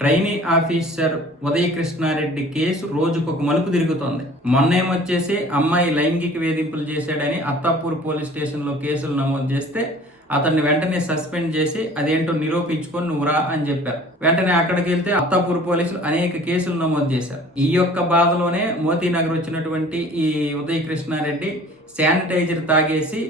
Trainee officer ఉదయ Krishna Reddy case రోజుకొక మలుపు తిరుగుతోంది. మొన్నేమొచ్చేసి అమ్మాయి లైంగిక వేధింపులు చేశాడని అత్తాపూర్ పోలీస్ స్టేషన్లో కేసులు నమోదు చేస్తే అతన్ని వెంటనే సస్పెండ్ చేసి అదేంటో నిరూపించుకొని నువ్వు రా అని చెప్పారు. వెంటనే అక్కడికి వెళ్తే అత్తాపూర్ పోలీసులు అనేక కేసులు నమోదు చేశారు. ఈ యొక్క బాధలోనే మోతీనగర్ వచ్చినటువంటి ఈ ఉదయ కృష్ణారెడ్డి శానిటైజర్ తాగేసి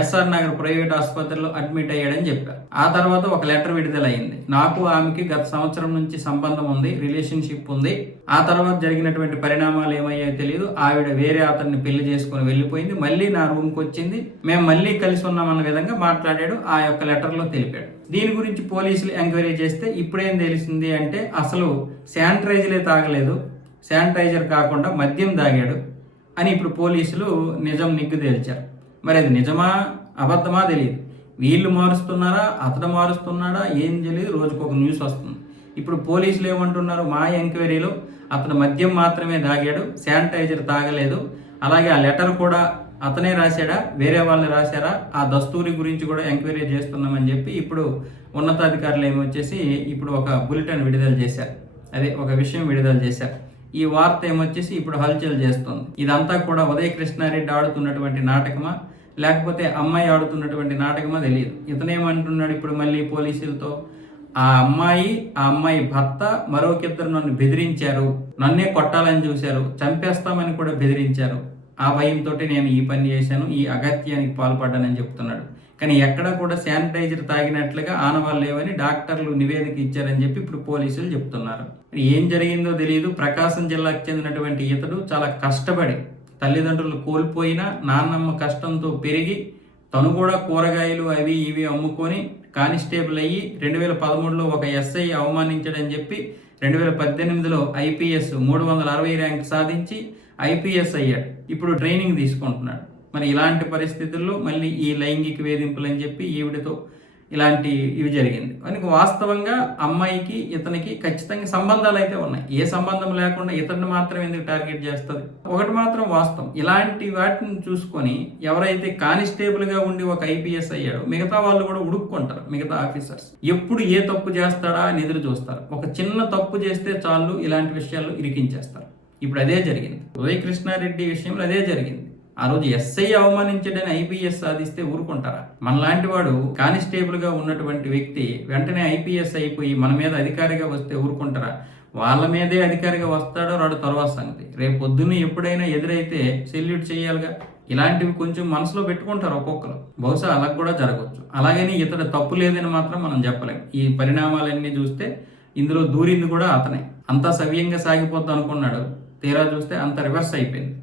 ఎస్ఆర్ నగర్ ప్రైవేట్ ఆసుపత్రిలో అడ్మిట్ అయ్యాడని చెప్పారు. ఆ తర్వాత ఒక లెటర్ విడుదలైంది. నాకు ఆమెకి గత సంవత్సరం నుంచి సంబంధం ఉంది, రిలేషన్షిప్ ఉంది. ఆ తర్వాత జరిగినటువంటి పరిణామాలు ఏమయ్యాయో తెలియదు. ఆవిడ వేరే అతన్ని పెళ్లి చేసుకుని వెళ్ళిపోయింది. మళ్ళీ నా రూమ్కి వచ్చింది, మేము మళ్ళీ కలిసి ఉన్నామన్న విధంగా మాట్లాడాడు. ఆ యొక్క లెటర్లో తెలిపాడు. దీని గురించి పోలీసులు ఎంక్వైరీ చేస్తే ఇప్పుడేం తెలిసింది అంటే అసలు శానిటైజరే తాగలేదు, శానిటైజర్ కాకుండా మద్యం తాగాడు అని ఇప్పుడు పోలీసులు నిజం నిగ్గు తేల్చారు. మరి అది నిజమా అబద్ధమా తెలియదు. వీళ్ళు మారుస్తున్నారా, అతడు మారుస్తున్నాడా ఏం తెలియదు. రోజుకొక న్యూస్ వస్తుంది. ఇప్పుడు పోలీసులు ఏమంటున్నారు, మా ఎంక్వైరీలో అతను మద్యం మాత్రమే తాగాడు, శానిటైజర్ తాగలేదు. అలాగే ఆ లెటర్ కూడా అతనే రాశాడా, వేరే వాళ్ళు రాశారా, ఆ దస్తూరి గురించి కూడా ఎంక్వైరీ చేస్తున్నామని చెప్పి ఇప్పుడు ఉన్నతాధికారులు ఏమొచ్చేసి ఇప్పుడు ఒక బులెటిన్ విడుదల చేశారు. అదే ఒక విషయం విడుదల చేశారు. ఈ వార్త ఏమొచ్చేసి ఇప్పుడు హల్చల్ చేస్తుంది. ఇదంతా కూడా ఉదయ కృష్ణారెడ్డి ఆడుతున్నటువంటి నాటకమా లేకపోతే అమ్మాయి ఆడుతున్నటువంటి నాటకమా తెలియదు. ఇతనేమంటున్నాడు ఇప్పుడు మళ్ళీ పోలీసులతో, ఆ అమ్మాయి భర్త మరొకిద్దరు నన్ను బెదిరించారు, నన్నే కొట్టాలని చూశారు, చంపేస్తామని కూడా బెదిరించారు. ఆ భయంతో నేను ఈ పని చేశాను, ఈ అగత్యానికి పాల్పడ్డానని చెప్తున్నాడు. కానీ ఎక్కడా కూడా శానిటైజర్ తాగినట్లుగా ఆనవాళ్ళు లేవని డాక్టర్లు నివేదిక ఇచ్చారని చెప్పి ఇప్పుడు పోలీసులు చెప్తున్నారు. ఏం జరిగిందో తెలియదు. ప్రకాశం జిల్లాకు చెందినటువంటి ఇతడు చాలా కష్టపడి తల్లిదండ్రులు కోల్పోయినా నాన్నమ్మ కష్టంతో పెరిగి తను కూడా కూరగాయలు అవి ఇవి అమ్ముకొని కానిస్టేబుల్ అయ్యి 2013లో ఒక ఎస్ఐ అవమానించాడని చెప్పి 2018లో ఐపీఎస్ 360 ర్యాంక్ సాధించి ఐపీఎస్ అయ్యాడు. ఇప్పుడు ట్రైనింగ్ తీసుకుంటున్నాడు. మరి ఇలాంటి పరిస్థితుల్లో మళ్ళీ ఈ లైంగిక వేధింపులు అని చెప్పి ఈవిడతో ఇలాంటి ఇవి జరిగింది. కనుక వాస్తవంగా అమ్మాయికి ఇతనికి ఖచ్చితంగా సంబంధాలు అయితే ఉన్నాయి. ఏ సంబంధం లేకుండా ఇతన్ని మాత్రం ఎందుకు టార్గెట్ చేస్తుంది? ఒకటి మాత్రం వాస్తవం, ఇలాంటి వాటిని చూసుకొని ఎవరైతే కానిస్టేబుల్గా ఉండి ఒక ఐపీఎస్ అయ్యాడో మిగతా వాళ్ళు కూడా ఉడుక్కుంటారు. మిగతా ఆఫీసర్స్ ఎప్పుడు ఏ తప్పు చేస్తాడా అని ఎదురు చూస్తారు. ఒక చిన్న తప్పు చేస్తే చాలు ఇలాంటి విషయాల్లో ఇరికించేస్తారు. ఇప్పుడు అదే జరిగింది. ఉదయ కృష్ణారెడ్డి విషయంలో అదే జరిగింది. ఆ రోజు ఎస్ఐ అవమానించడని ఐపీఎస్ సాధిస్తే ఊరుకుంటారా? మనలాంటి వాడు కానిస్టేబుల్గా ఉన్నటువంటి వ్యక్తి వెంటనే ఐపీఎస్ అయిపోయి మన మీద అధికారిగా వస్తే ఊరుకుంటారా? వాళ్ళ మీదే అధికారిగా వస్తాడో రాడు తర్వాత సంగతి. రేపు పొద్దున్న ఎప్పుడైనా ఎదురైతే సెల్యూట్ చేయాలిగా. ఇలాంటివి కొంచెం మనసులో పెట్టుకుంటారు ఒక్కొక్కరు. బహుశా అలా కూడా జరగవచ్చు. అలాగని ఇతడు తప్పు లేదని మాత్రం మనం చెప్పలేం. ఈ పరిణామాలన్నీ చూస్తే ఇందులో దూరింది కూడా అతనే. అంతా సవ్యంగా సాగిపోద్ది అనుకున్నాడు, తీరా చూస్తే అంత రివర్స్ అయిపోయింది.